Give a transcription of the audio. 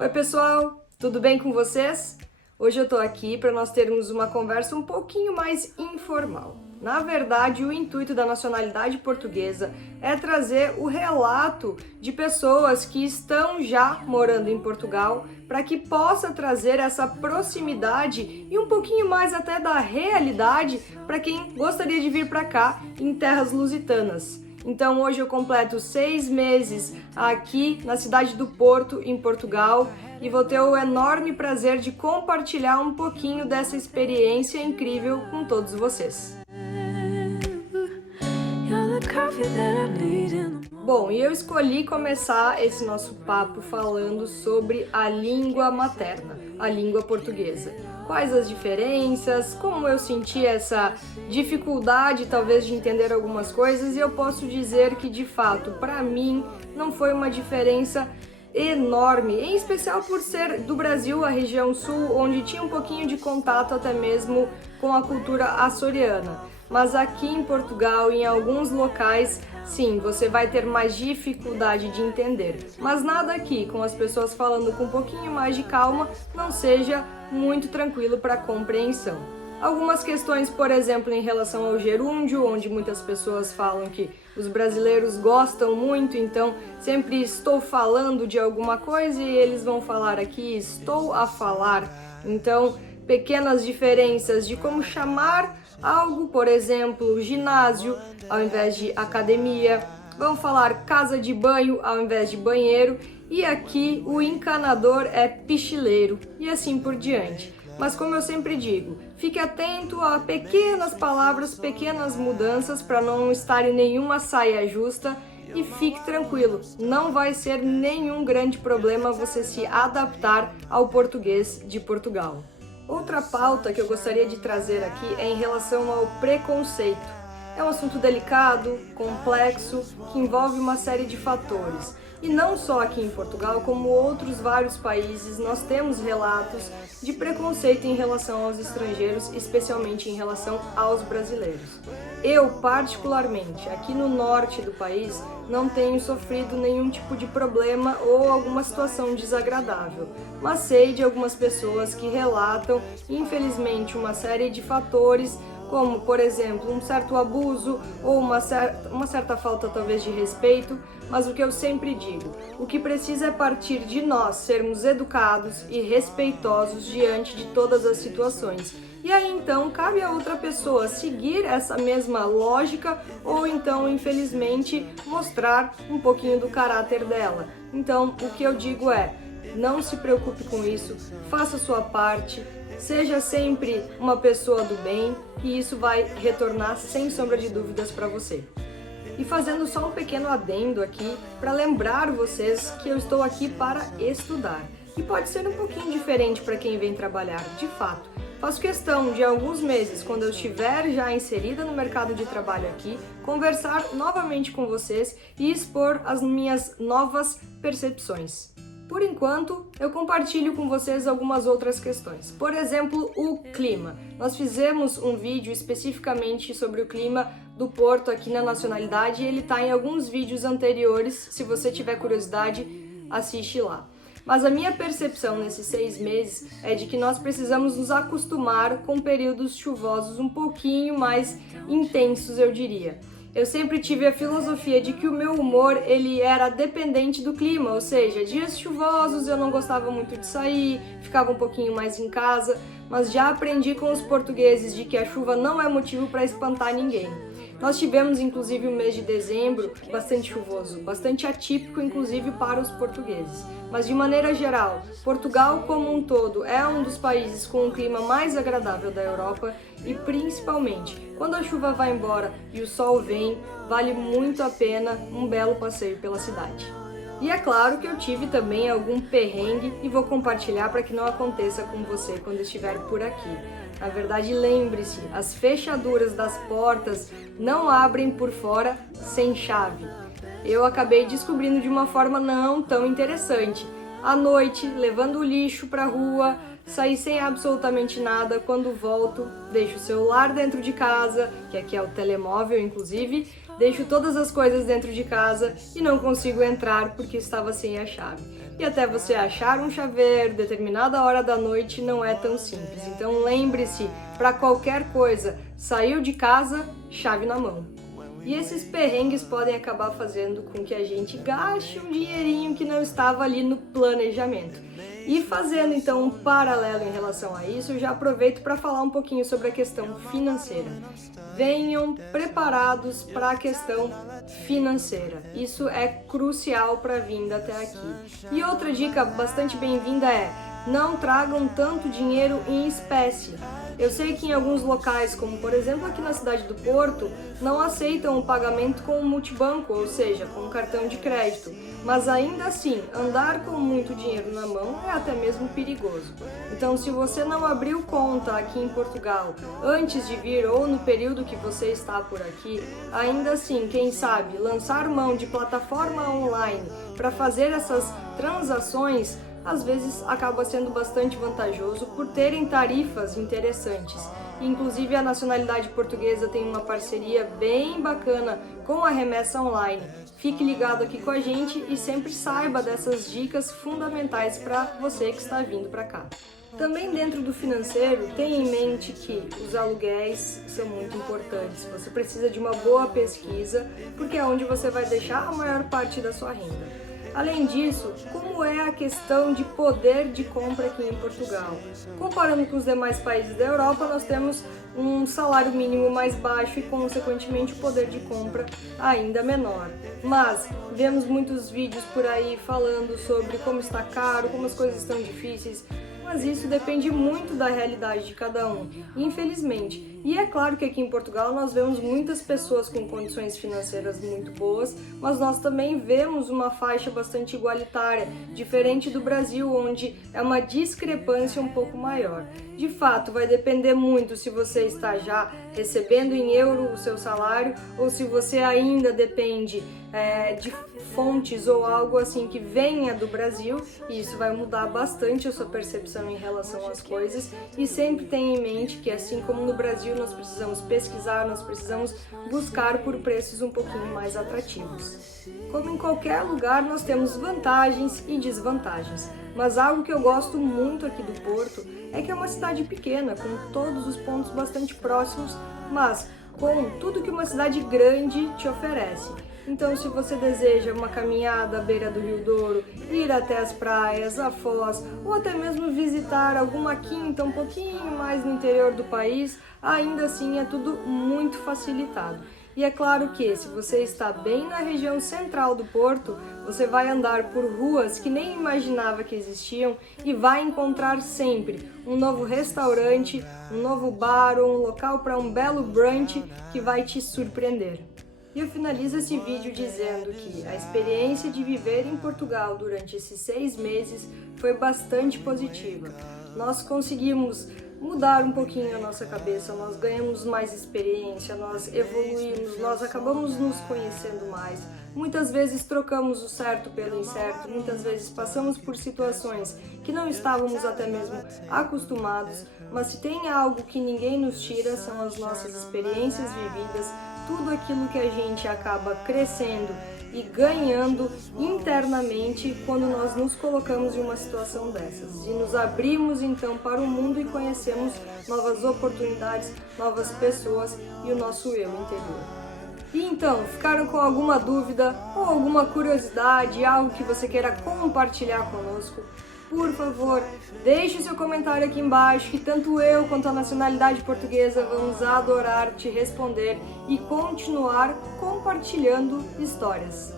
Oi pessoal, tudo bem com vocês? Hoje eu tô aqui para nós termos uma conversa um pouquinho mais informal. Na verdade, o intuito da nacionalidade portuguesa é trazer o relato de pessoas que estão já morando em Portugal para que possa trazer essa proximidade e um pouquinho mais até da realidade para quem gostaria de vir para cá em terras lusitanas. Então hoje eu completo 6 meses aqui na cidade do Porto, em Portugal, e vou ter o enorme prazer de compartilhar um pouquinho dessa experiência incrível com todos vocês. Bom, e eu escolhi começar esse nosso papo falando sobre a língua materna, a língua portuguesa. Quais as diferenças, como eu senti essa dificuldade talvez de entender algumas coisas, e eu posso dizer que de fato, para mim, não foi uma diferença enorme, em especial por ser do Brasil, a região sul, onde tinha um pouquinho de contato até mesmo com a cultura açoriana. Mas aqui em Portugal, em alguns locais, sim, você vai ter mais dificuldade de entender. Mas nada aqui, com as pessoas falando com um pouquinho mais de calma, não seja muito tranquilo para compreensão. Algumas questões, por exemplo, em relação ao gerúndio, onde muitas pessoas falam que os brasileiros gostam muito, então sempre estou falando de alguma coisa e eles vão falar aqui estou a falar. Então, pequenas diferenças de como chamar algo, por exemplo, ginásio ao invés de academia, vão falar casa de banho ao invés de banheiro, e aqui o encanador é pichileiro e assim por diante. Mas como eu sempre digo, fique atento a pequenas palavras, pequenas mudanças para não estar em nenhuma saia justa, e fique tranquilo, não vai ser nenhum grande problema você se adaptar ao português de Portugal. Outra pauta que eu gostaria de trazer aqui é em relação ao preconceito. É um assunto delicado, complexo, que envolve uma série de fatores. E não só aqui em Portugal, como outros vários países, nós temos relatos de preconceito em relação aos estrangeiros, especialmente em relação aos brasileiros. Eu, particularmente, aqui no norte do país, não tenho sofrido nenhum tipo de problema ou alguma situação desagradável, mas sei de algumas pessoas que relatam, infelizmente, uma série de fatores, como, por exemplo, um certo abuso ou uma certa falta, talvez, de respeito, mas o que eu sempre digo, o que precisa é partir de nós sermos educados e respeitosos diante de todas as situações. E aí, então, cabe a outra pessoa seguir essa mesma lógica ou, então, infelizmente, mostrar um pouquinho do caráter dela. Então, o que eu digo é, não se preocupe com isso, faça a sua parte, seja sempre uma pessoa do bem, e isso vai retornar sem sombra de dúvidas para você. E fazendo só um pequeno adendo aqui para lembrar vocês que eu estou aqui para estudar. E pode ser um pouquinho diferente para quem vem trabalhar, de fato. Faço questão de alguns meses, quando eu estiver já inserida no mercado de trabalho aqui, conversar novamente com vocês e expor as minhas novas percepções. Por enquanto, eu compartilho com vocês algumas outras questões. Por exemplo, o clima. Nós fizemos um vídeo especificamente sobre o clima do Porto aqui na nacionalidade e ele está em alguns vídeos anteriores. Se você tiver curiosidade, assiste lá. Mas a minha percepção nesses 6 meses é de que nós precisamos nos acostumar com períodos chuvosos um pouquinho mais intensos, eu diria. Eu sempre tive a filosofia de que o meu humor ele era dependente do clima, ou seja, dias chuvosos eu não gostava muito de sair, ficava um pouquinho mais em casa, mas já aprendi com os portugueses de que a chuva não é motivo para espantar ninguém. Nós tivemos inclusive o mês de dezembro bastante chuvoso, bastante atípico inclusive para os portugueses. Mas de maneira geral, Portugal como um todo é um dos países com o clima mais agradável da Europa e principalmente quando a chuva vai embora e o sol vem, vale muito a pena um belo passeio pela cidade. E é claro que eu tive também algum perrengue e vou compartilhar para que não aconteça com você quando estiver por aqui. Na verdade, lembre-se, as fechaduras das portas não abrem por fora sem chave. Eu acabei descobrindo de uma forma não tão interessante. À noite, levando o lixo para a rua, saí sem absolutamente nada. Quando volto, deixo o celular dentro de casa, que aqui é o telemóvel inclusive, deixo todas as coisas dentro de casa e não consigo entrar porque estava sem a chave. E até você achar um chaveiro, determinada hora da noite, não é tão simples. Então lembre-se, para qualquer coisa, saiu de casa, chave na mão. E esses perrengues podem acabar fazendo com que a gente gaste um dinheirinho que não estava ali no planejamento. E fazendo então um paralelo em relação a isso, eu já aproveito para falar um pouquinho sobre a questão financeira. Venham preparados para a questão financeira. Isso é crucial para a vinda até aqui. E outra dica bastante bem-vinda é: não tragam tanto dinheiro em espécie. Eu sei que em alguns locais, como por exemplo aqui na cidade do Porto, não aceitam o pagamento com o multibanco, ou seja, com o cartão de crédito. Mas ainda assim, andar com muito dinheiro na mão é até mesmo perigoso. Então, se você não abriu conta aqui em Portugal antes de vir ou no período que você está por aqui, ainda assim, quem sabe, lançar mão de plataforma online para fazer essas transações às vezes acaba sendo bastante vantajoso por terem tarifas interessantes. Inclusive a nacionalidade portuguesa tem uma parceria bem bacana com a remessa online. Fique ligado aqui com a gente e sempre saiba dessas dicas fundamentais para você que está vindo para cá. Também dentro do financeiro, tenha em mente que os aluguéis são muito importantes. Você precisa de uma boa pesquisa, porque é onde você vai deixar a maior parte da sua renda. Além disso, como é a questão de poder de compra aqui em Portugal? Comparando com os demais países da Europa, nós temos um salário mínimo mais baixo e, consequentemente, o poder de compra ainda menor. Mas vemos muitos vídeos por aí falando sobre como está caro, como as coisas estão difíceis, mas isso depende muito da realidade de cada um, infelizmente. E é claro que aqui em Portugal nós vemos muitas pessoas com condições financeiras muito boas, mas nós também vemos uma faixa bastante igualitária, diferente do Brasil, onde é uma discrepância um pouco maior. De fato, vai depender muito se você está já recebendo em euro o seu salário ou se você ainda depende de fontes ou algo assim que venha do Brasil, e isso vai mudar bastante a sua percepção em relação às coisas. E sempre tenha em mente que, assim como no Brasil, nós precisamos pesquisar, nós precisamos buscar por preços um pouquinho mais atrativos. Como em qualquer lugar, nós temos vantagens e desvantagens, mas algo que eu gosto muito aqui do Porto é que é uma cidade pequena, com todos os pontos bastante próximos, mas com tudo que uma cidade grande te oferece. Então, se você deseja uma caminhada à beira do Rio Douro, ir até as praias, a Foz, ou até mesmo visitar alguma quinta um pouquinho mais no interior do país, ainda assim é tudo muito facilitado. E é claro que, se você está bem na região central do Porto, você vai andar por ruas que nem imaginava que existiam e vai encontrar sempre um novo restaurante, um novo bar ou um local para um belo brunch que vai te surpreender. E eu finalizo esse vídeo dizendo que a experiência de viver em Portugal durante esses 6 meses foi bastante positiva. Nós conseguimos mudar um pouquinho a nossa cabeça, nós ganhamos mais experiência, nós evoluímos, nós acabamos nos conhecendo mais. Muitas vezes trocamos o certo pelo incerto, muitas vezes passamos por situações que não estávamos até mesmo acostumados, mas se tem algo que ninguém nos tira, são as nossas experiências vividas, tudo aquilo que a gente acaba crescendo e ganhando internamente quando nós nos colocamos em uma situação dessas. E nos abrimos então para o mundo e conhecemos novas oportunidades, novas pessoas e o nosso eu interior. E então, ficaram com alguma dúvida ou alguma curiosidade, algo que você queira compartilhar conosco? Por favor, deixe seu comentário aqui embaixo, que tanto eu quanto a nacionalidade portuguesa vamos adorar te responder e continuar compartilhando histórias.